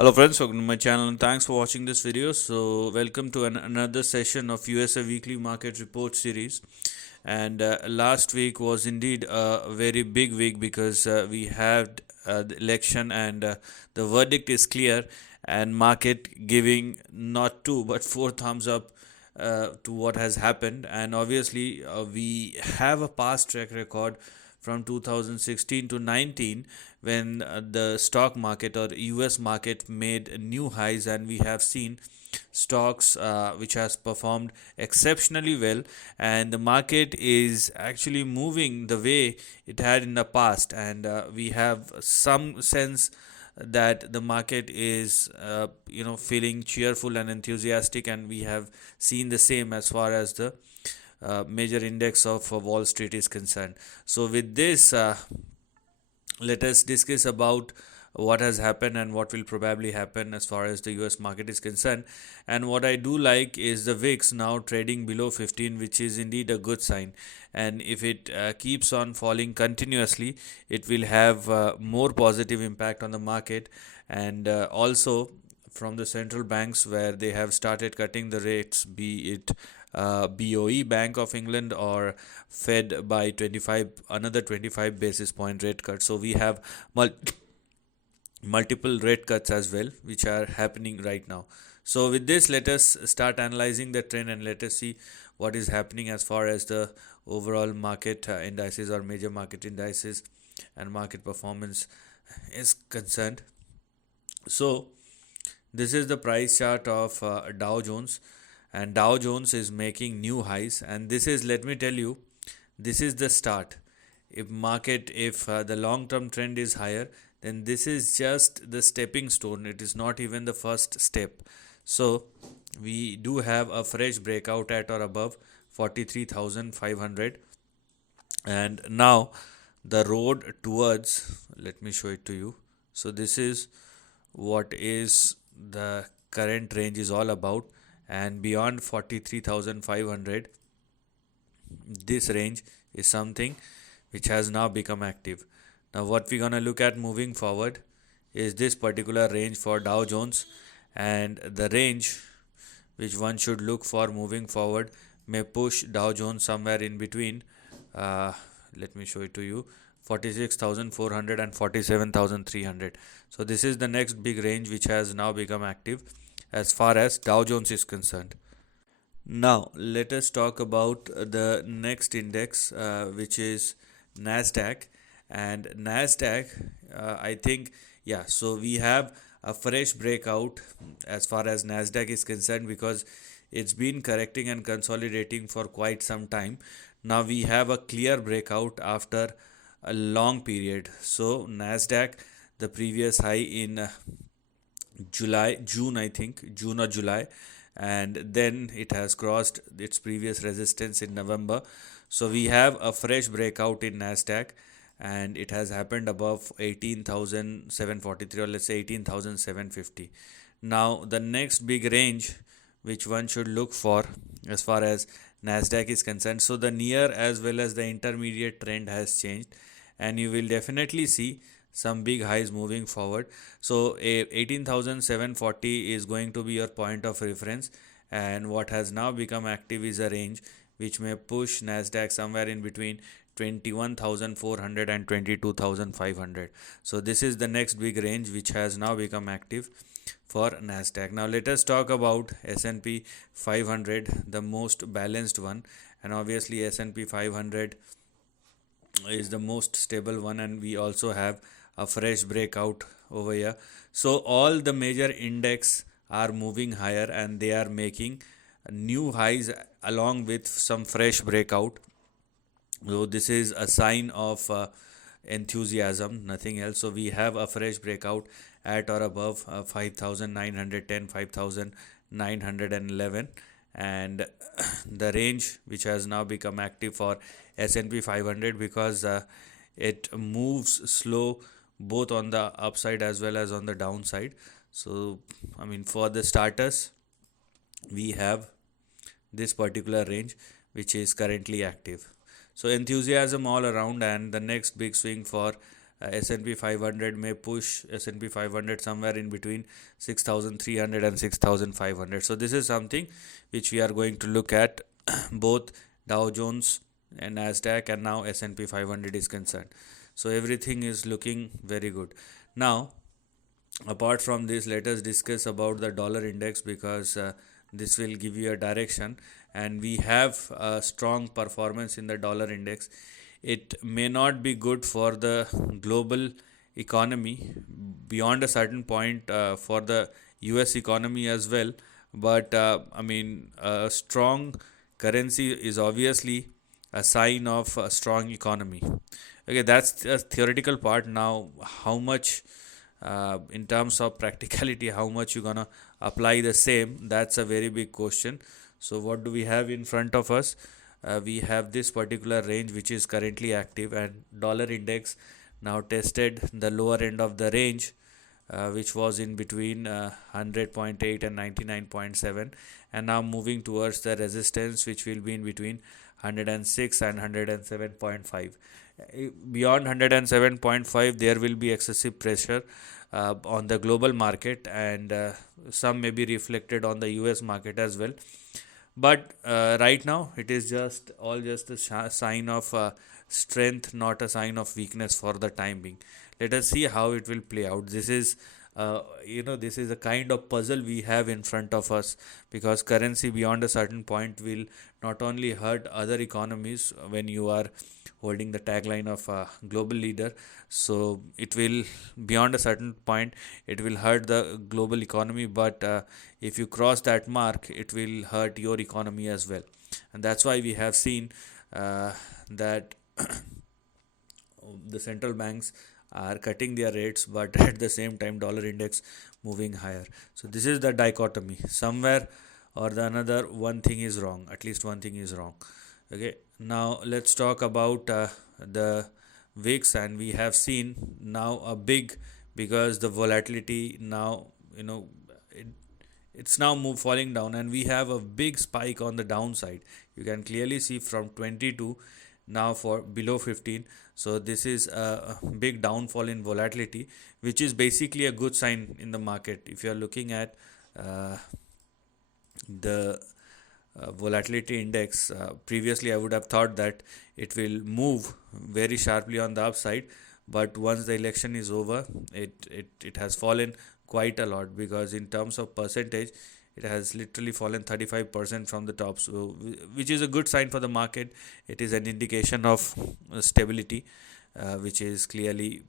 Hello friends, welcome to my channel and thanks for watching this video. So welcome to another session of USA Weekly Market Report series. And last week was indeed a very big week because we had the election and the verdict is clear, and market giving not two but four thumbs up to what has happened. And obviously we have a past track record from 2016 to 19 when the stock market or US market made new highs, and we have seen stocks which has performed exceptionally well, and the market is actually moving the way it had in the past, and we have some sense that the market is feeling cheerful and enthusiastic, and we have seen the same as far as the major index of Wall Street is concerned. So with this, let us discuss about what has happened and what will probably happen as far as the US market is concerned. And what I do like is the VIX now trading below 15, which is indeed a good sign. And if it keeps on falling continuously, it will have more positive impact on the market. And also from the central banks, where they have started cutting the rates, be it BOE, Bank of England, or Fed by another 25 basis point rate cut. So we have multiple rate cuts as well, which are happening right now. So with this, let us start analyzing the trend and let us see what is happening as far as the overall market indices or major market indices and market performance is concerned. So this is the price chart of Dow Jones, and Dow Jones is making new highs, and this is, let me tell you, this is the start. If the long term trend is higher, then this is just the stepping stone. It is not even the first step. So we do have a fresh breakout at or above 43,500, and now the road towards, let me show it to you. So this is what is the current range is all about, and beyond 43,500, this range is something which has now become active. Now what we're going to look at moving forward is this particular range for Dow Jones, and the range which one should look for moving forward may push Dow Jones somewhere in between, let me show it to you, 46,400 and 47,300. So this is the next big range which has now become active as far as Dow Jones is concerned. Now let us talk about the next index, which is NASDAQ. And NASDAQ, I think, yeah, so we have a fresh breakout as far as NASDAQ is concerned, because it's been correcting and consolidating for quite some time. Now we have a clear breakout after a long period. So NASDAQ, the previous high in June, I think, June or July, and then it has crossed its previous resistance in November. So we have a fresh breakout in NASDAQ, and it has happened above 18,743, or let's say 18,750. Now the next big range which one should look for as far as NASDAQ is concerned, so the near as well as the intermediate trend has changed, and you will definitely see some big highs moving forward. So 18,740 is going to be your point of reference, and what has now become active is a range which may push NASDAQ somewhere in between 21,400 and 22,500. So this is the next big range which has now become active for NASDAQ. Now let us talk about S&P 500, the most balanced one, and obviously S&P 500 is the most stable one, and we also have a fresh breakout over here. So all the major index are moving higher, and they are making new highs along with some fresh breakout. So this is a sign of enthusiasm, nothing else. So we have a fresh breakout at or above 5,910, 5,911, and the range which has now become active for S&P 500, because it moves slow both on the upside as well as on the downside. So I mean, for the starters, we have this particular range which is currently active. So enthusiasm all around, and the next big swing for S&P 500 may push S&P 500 somewhere in between 6,300 and 6,500. So this is something which we are going to look at both Dow Jones and NASDAQ, and now S&P 500 is concerned. So everything is looking very good. Now, apart from this, let us discuss about the dollar index, because this will give you a direction, and we have a strong performance in the dollar index. It may not be good for the global economy beyond a certain point, for the US economy as well, but a strong currency is obviously a sign of a strong economy. Okay, that's the theoretical part. Now, how much in terms of practicality, how much you're gonna apply the same, that's a very big question. So what do we have in front of us? We have this particular range which is currently active, and dollar index now tested the lower end of the range, which was in between 100.8 and 99.7, and now moving towards the resistance, which will be in between 106 and 107.5. Beyond 107.5, there will be excessive pressure on the global market, and some may be reflected on the US market as well. But right now, it is just a sign of strength, not a sign of weakness for the time being. Let us see how it will play out. This is a kind of puzzle we have in front of us, because currency beyond a certain point will not only hurt other economies when you are holding the tagline of a global leader. So it will, beyond a certain point, it will hurt the global economy, but if you cross that mark, it will hurt your economy as well. And that's why we have seen that the central banks are cutting their rates, but at the same time dollar index moving higher. So this is the dichotomy. Somewhere or the another, one thing is wrong, at least one thing is wrong. Okay, now let's talk about the VIX, and we have seen now a big, because the volatility now, it's now falling down, and we have a big spike on the downside. You can clearly see from 22 now for below 15. So this is a big downfall in volatility, which is basically a good sign in the market. If you are looking at the volatility index, previously I would have thought that it will move very sharply on the upside, but once the election is over, it has fallen quite a lot, because in terms of percentage, it has literally fallen 35% from the top. So which is a good sign for the market. It is an indication of stability, which is clearly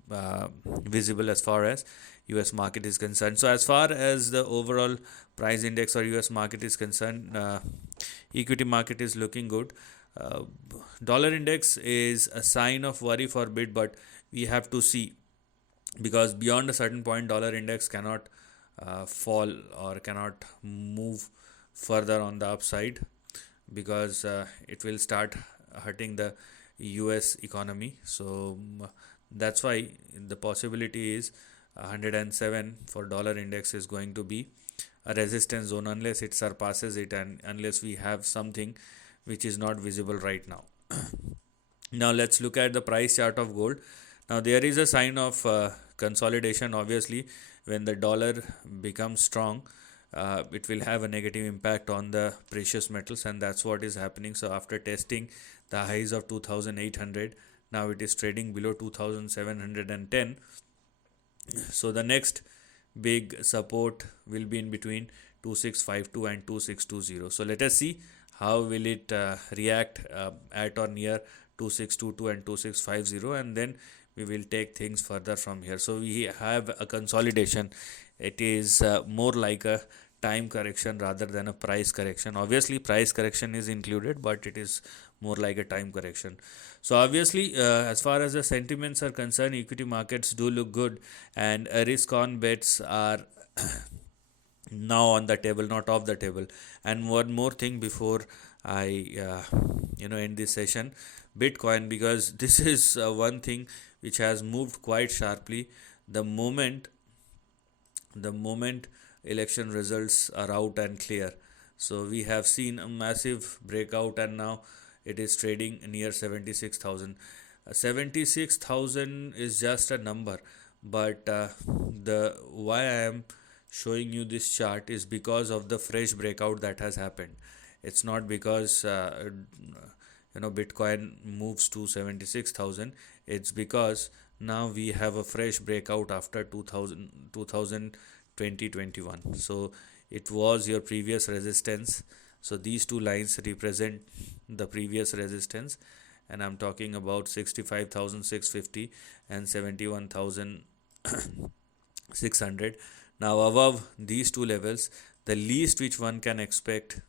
visible as far as US market is concerned. So as far as the overall price index or US market is concerned, equity market is looking good. Dollar index is a sign of worry for a bit, but we have to see, because beyond a certain point, dollar index cannot fall or cannot move further on the upside, because it will start hurting the US economy. So that's why the possibility is 107 for dollar index is going to be a resistance zone, unless it surpasses it, and unless we have something which is not visible right now. Now let's look at the price chart of gold. Now there is a sign of consolidation. Obviously, when the dollar becomes strong, it will have a negative impact on the precious metals, and that's what is happening. So after testing the highs of 2800, now it is trading below 2710. So the next big support will be in between 2652 and 2620. So let us see how will it react at or near 2622 and 2650, and then we will take things further from here. So we have a consolidation. It is more like a time correction rather than a price correction. Obviously price correction is included, but it is more like a time correction. So obviously as far as the sentiments are concerned, equity markets do look good, and risk on bets are now on the table, not off the table. And one more thing before I end this session, Bitcoin, because this is one thing which has moved quite sharply the moment election results are out and clear. So we have seen a massive breakout, and now it is trading near 76,000. 76,000 is just a number, but the why I am showing you this chart is because of the fresh breakout that has happened. It's not because Bitcoin moves to 76,000. It's because now we have a fresh breakout after 2021. So it was your previous resistance. So these two lines represent the previous resistance, and I'm talking about 65,650 and 71,600. Now above these two levels, the least which one can expect,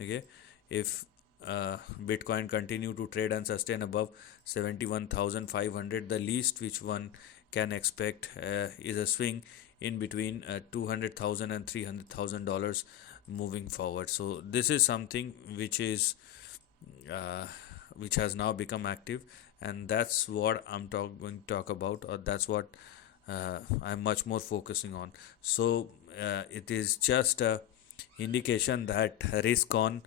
okay, if Bitcoin continue to trade and sustain above 71,500, the least which one can expect is a swing in between $200,000 and $300,000 moving forward. So this is something uh, which has now become active, and that's what I'm going to talk about, or that's what I'm much more focusing on. So it is just a indication that risk on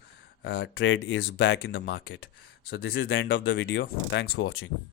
trade is back in the market. So this is the end of the video. Thanks for watching.